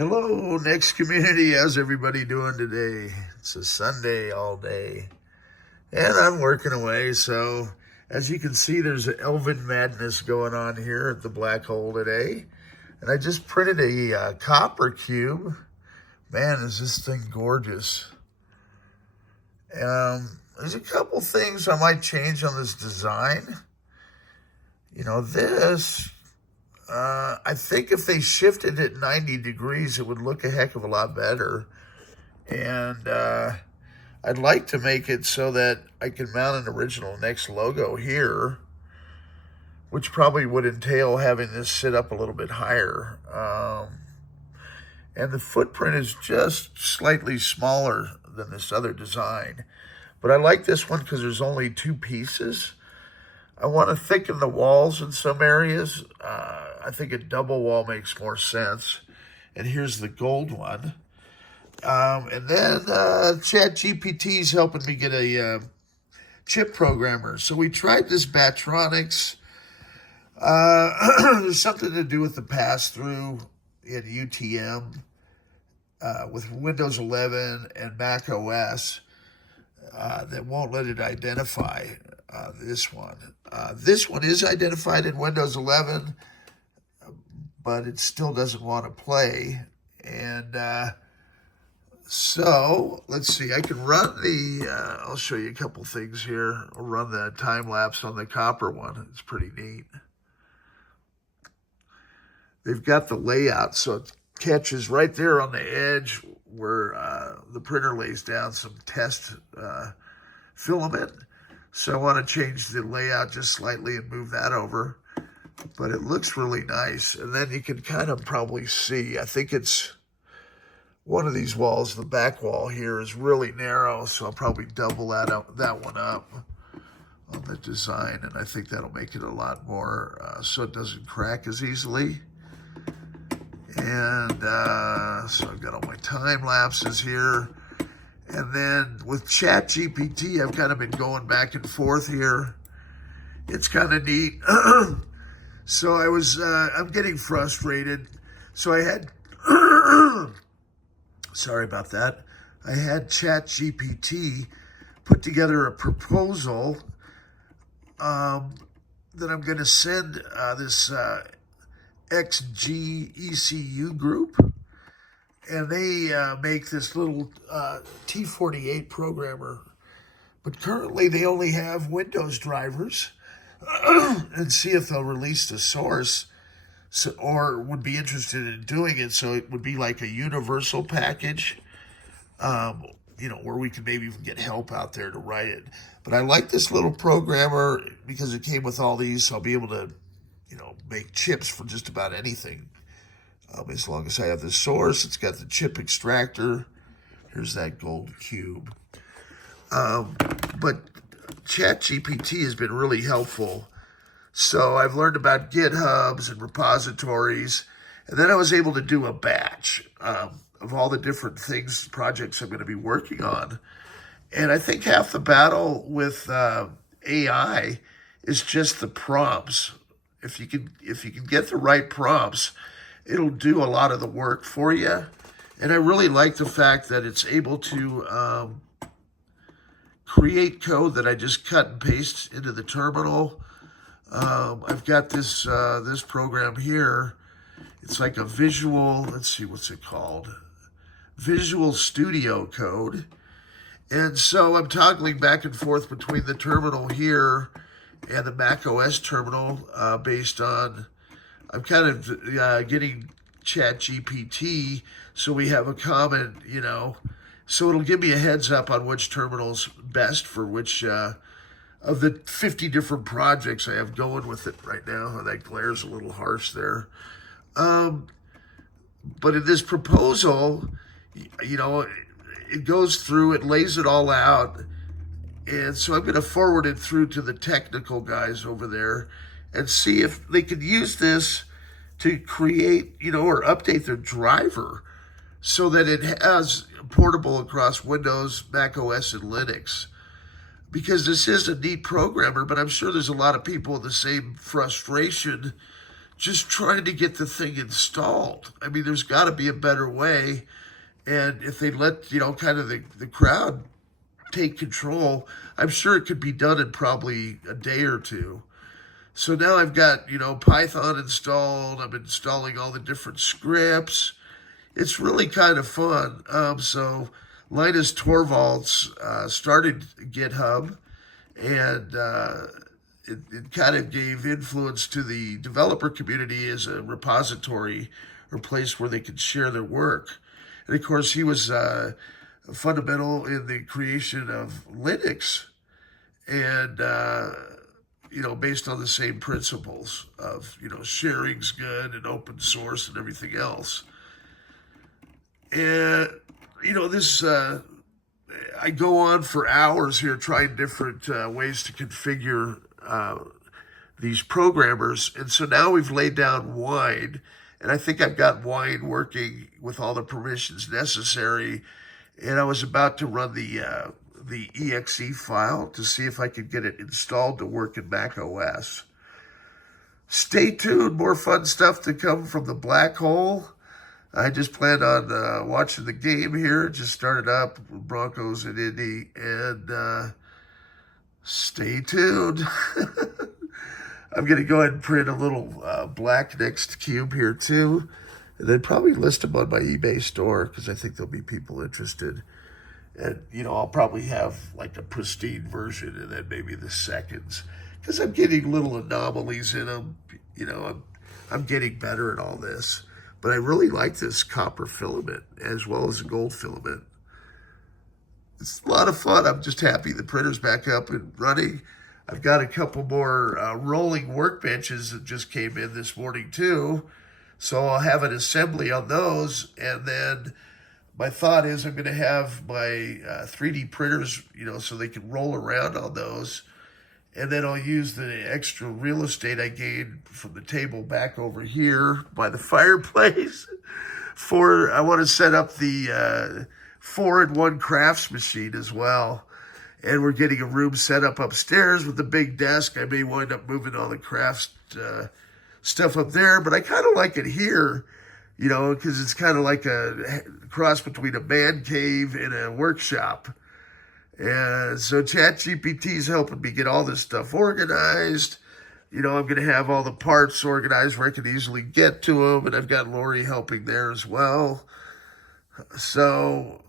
Hello, Next community. How's everybody doing today? It's a Sunday all day, and I'm working away. So, as you can see, there's an Elven madness going on here at the black hole today. And I just printed a copper cube. Man, is this thing gorgeous. There's a couple things I might change on this design. This... I think if they shifted it 90 degrees, it would look a heck of a lot better. And I'd like to make it so that I can mount an original NeXT logo here, which probably would entail having this sit up a little bit higher. And the footprint is just slightly smaller than this other design. But I like this one because there's only two pieces. I want to thicken the walls in some areas. I think a double wall makes more sense. And here's the gold one. And then ChatGPT is helping me get a chip programmer. So we tried this Batronics. There's something to do with the pass-through in UTM with Windows 11 and Mac OS that won't let it identify this one. This one is identified in Windows 11, but it still doesn't want to play. And so let's see, I can run I'll show you a couple things here. I'll run the time lapse on the copper one. It's pretty neat. They've got the layout, so it catches right there on the edge where the printer lays down some test filament. So I want to change the layout just slightly and move that over. But it looks really nice. And then you can kind of probably see, I think it's one of these walls, the back wall here is really narrow. So I'll probably double that one up on the design. And I think that'll make it a lot more so it doesn't crack as easily. And so I've got all my time lapses here. And then with ChatGPT, I've kind of been going back and forth here. It's kind of neat. So I'm getting frustrated. So I had, sorry about that. I had ChatGPT put together a proposal that I'm going to send this XGECU group. And they make this little T48 programmer. But currently they only have Windows drivers. And see if they'll release the source or would be interested in doing it. So it would be like a universal package, where we could maybe even get help out there to write it. But I like this little programmer because it came with all these. So I'll be able to, make chips for just about anything. As long as I have the source, it's got the chip extractor. Here's that gold cube. But ChatGPT has been really helpful. So I've learned about GitHubs and repositories. And then I was able to do a batch of all the different things, projects I'm going to be working on. And I think half the battle with AI is just the prompts. If you can get the right prompts, it'll do a lot of the work for you. And I really like the fact that it's able to create code that I just cut and paste into the terminal. I've got this program here. It's like a visual, let's see, what's it called? Visual Studio Code. And so I'm toggling back and forth between the terminal here and the Mac OS terminal based on, I'm kind of getting ChatGPT so we have a common, so it'll give me a heads up on which terminal's best for which of the 50 different projects I have going with it right now. That glare's a little harsh there. But in this proposal, it goes through, it lays it all out. And so I'm going to forward it through to the technical guys over there and see if they could use this to create, or update their driver so that it has portable across Windows, Mac OS, and Linux. Because this is a neat programmer, but I'm sure there's a lot of people with the same frustration just trying to get the thing installed. I mean, there's got to be a better way. And if they let, kind of the crowd take control, I'm sure it could be done in probably a day or two. So now I've got, Python installed. I'm installing all the different scripts. It's really kind of fun. So Linus Torvalds started GitHub, and it kind of gave influence to the developer community as a repository or place where they could share their work. And of course, he was fundamental in the creation of Linux, and based on the same principles of sharing's good and open source and everything else. And this I go on for hours here trying different ways to configure these programmers, and so now we've laid down Wine. And I think I've got Wine working with all the permissions necessary. And I was about to run the exe file to see if I could get it installed to work in Mac OS. Stay tuned, more fun stuff to come from the black hole. I just planned on watching the game here. Just started up, Broncos and Indy, and stay tuned. I'm going to go ahead and print a little black NeXT cube here too, and then probably list them on my eBay store because I think there'll be people interested. And, I'll probably have like a pristine version and then maybe the seconds because I'm getting little anomalies in them. I'm getting better at all this. But I really like this copper filament as well as the gold filament. It's a lot of fun. I'm just happy the printer's back up and running. I've got a couple more rolling workbenches that just came in this morning too. So I'll have an assembly on those. And then my thought is I'm going to have my 3D printers, so they can roll around on those. And then I'll use the extra real estate I gained from the table back over here by the fireplace. I want to set up the 4-in-1 crafts machine as well. And we're getting a room set up upstairs with a big desk. I may wind up moving all the crafts stuff up there, but I kind of like it here, because it's kind of like a cross between a man cave and a workshop. And so ChatGPT is helping me get all this stuff organized. I'm going to have all the parts organized where I can easily get to them, and I've got Lori helping there as well. So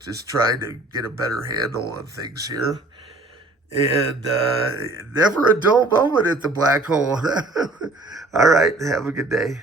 just trying to get a better handle on things here. And never a dull moment at the black hole. All right, have a good day.